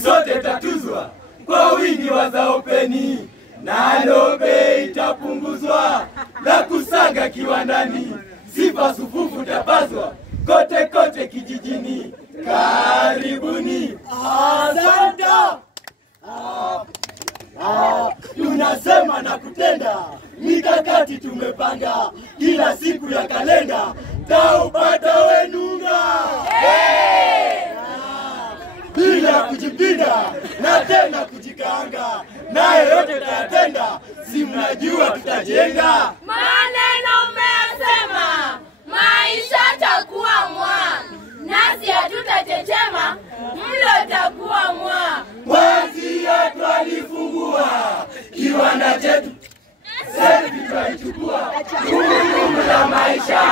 Sote tatuzwa kwa wingi wa zaopeni, nalo bei itapunguzwa na kusaga kiwandani. Sifa sufufu tapazwa kote kote kijijini. Karibuni. Asante. Tunasema na kutenda, mikakati tumepanga, kila siku ya kalenda taupata wenunga. Bila kujipinda na tena kujikaanga, naye yote tayatenda, si mnajua tutajenga. Maneno mmeyasema, maisha takuwa mwa, nasi hatutachechema, mlo takuwa mwa. Kwanzia twalifungua kiwanda chetu, selfie twaichukua gurudumu la maisha.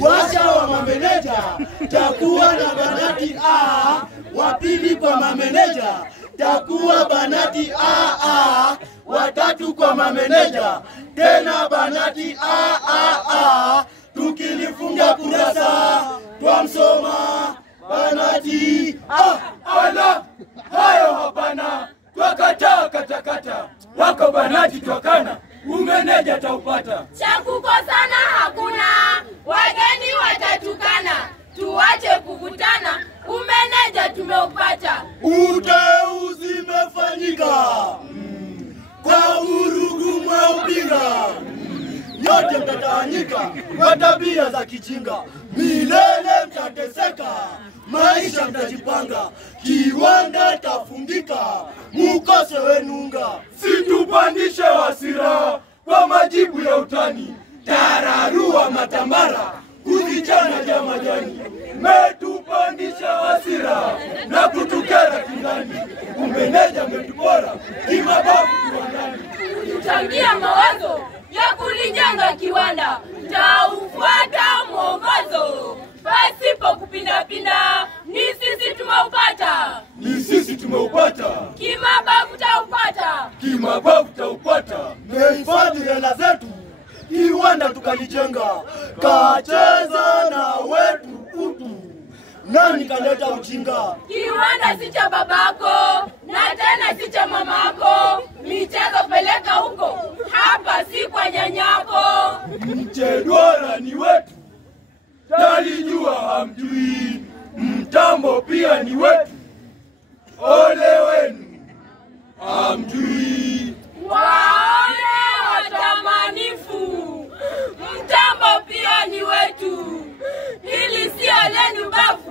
Wacha wa mameneja takuwa na banati A, wapili kwa mameneja takuwa banati A, watatu kwa mameneja tena banati A. Tukilifunga kurasa twamsoma banati A. Ala, hayo hapana, twakataa katakata, wako banati twakana, umeneja taupata. Cha kukosana hakuna, wageni watatukana, tuache kuvutana, umeneja tumeupata. Uteuzi umefanyika kwa urugu mwaupinga, nyote mtatawanyika kwa tabia za kijinga, milele mtateseka, maisha mtajipanga, kiwanda tafungika, mukose wenunga. Situpandishe hasira kwa majibu ya utani, tararua matambara kuzichana ja majani. Metupandisha hasira na kutukera kindani, umeneja metupora kimabavu kiwandani. Tuchangia mawazo ya kulijenga kiwanda, taufuata mwongozo, pasipo kupindapinda, ni sisi tumeupata. Ni sisi tumeupata. Kimabavu taupata. Kimabavu taupata. Mehifadhi hela zetu, kiwanda tukalijenga, kacheza na wetu utu, nani kaleta ujinga? Kiwanda si cha babako, na tena si cha mamako, michezo peleka huko, hapa si kwa nyanyako. Mchedwara ni wetu, talijua hamjui, mtambo pia ni wetu, ole wenu hamjui. Waone watamanifu, mtambo pia ni wetu, hili si alenu bafu,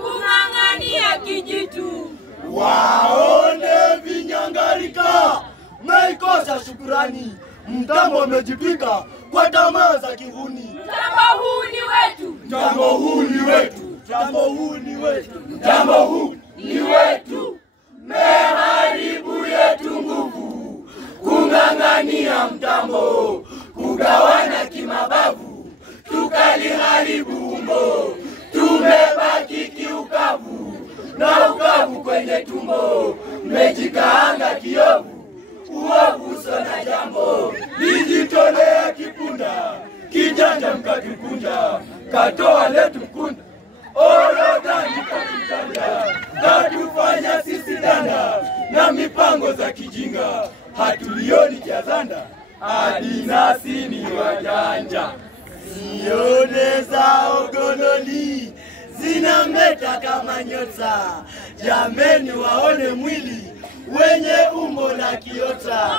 kung'ang'ania kijitu. Waone vinyangarika, meikosa shukurani, mtambo umejipika kwa tamaa za kihuni. Mtambo huu ni wetu. Mtambo huu ni wetu. Mtambo huu ni wetu. Mtambo huu ni wetu. Meharibu yetu nguvu, kung'ang'ania mtambo, kugawana kimabavu, tukaliharibu umbo, tumebaki kiukavu, na ukavu kwenye tumbo, mejikaanga kiovu, uovu sana jambo, nijitolea kipunda, kijanja mkatukunja, katoa letu mkunda, orodhani kakutanja, katufanya sisi danda, na mipango za kijinga, hatulioni jazanda, hadi nasi ni wajanja. Sione za ogololi, zinameta kama nyota, jameni waone mwili, wenye umbo la kiota.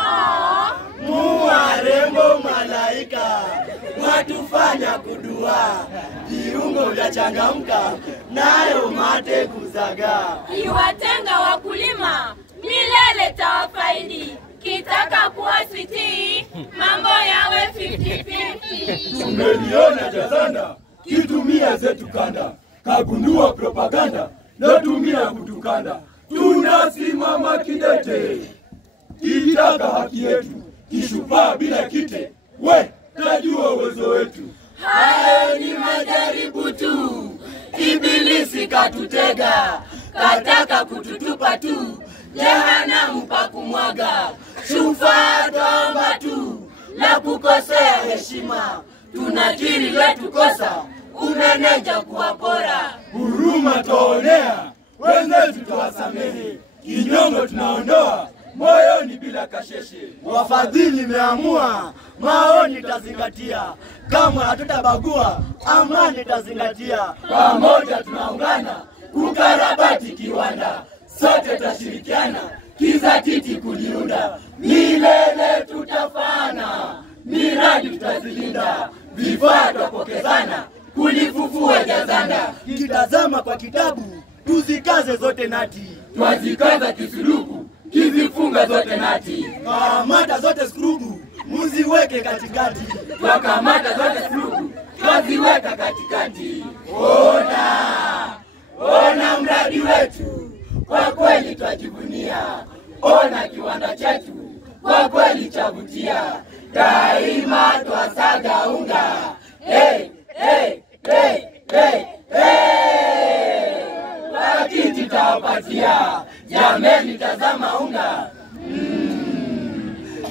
Muwarembo malaika, watufanya kudua, viungo vyachangamka, nayo mate kuzaga. Iwatenga wakulima, milele tawafaidi, kitaka kuwa switi, mambo yawe 50-50. Tumeliona jazanda, kitumia zetu kanda, kagundua propaganda, natumia kutukanda. Tunasimama kidete, kitaka haki yetu, kishupaa bila kite, we, tajua uwezo wetu. Hayo ni majaribu tu, ibilisi katutega, kataka kututupa tu, jehanamu pa kumwaga, shufaa twaomba tu, la kukosea heshima, tunakiri letu kosa, umeneja kuwapora. Huruma twaonea, wenzetu twawasamehe, kinyongo tunaondoa, moyoni bila kasheshe. Wafadhili meamua, maoni tazingatia, kama hatutabagua, amani tazingatia. Pamoja tunaungana, kukarabati kiwanda, sote tashirikiana, kizatiti kujiunda, milele tutafana, miradi tutazilinda, vifaa twapokezana, kulifufua jazanda. Kitazama kwa kitabu, tuzikaze zote nati, twazikaza kisuluku, kizifunga zote nati. kamata zote skrubu, muziweke katikati. Twakamata zote skrubu, twaziweka katikati. Ona mradi wetu, kwa kweli twajivunia. Ona kiwanda chetu, kwa kweli chavutia. Daima twasaga unga. Hey, hey, hey, hey, hey. Pakiti tawapatia, jameni tazama unga.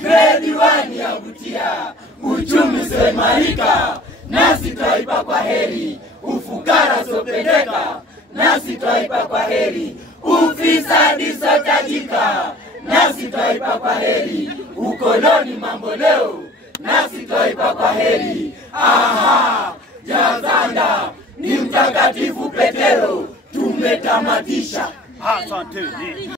Grade 1 yavutia, uchumi soimarika, nasi twaipa kwa heri. Ufukara sopendeka, nasi twaipa kwa heri. Ufisadi sotajika, nasi twaipa kwa heri. Ukoloni mambo leo, nasi twaipa kwa heri. Aha, jazanda ni mtakatifu Petero, tumetamatisha. Asante.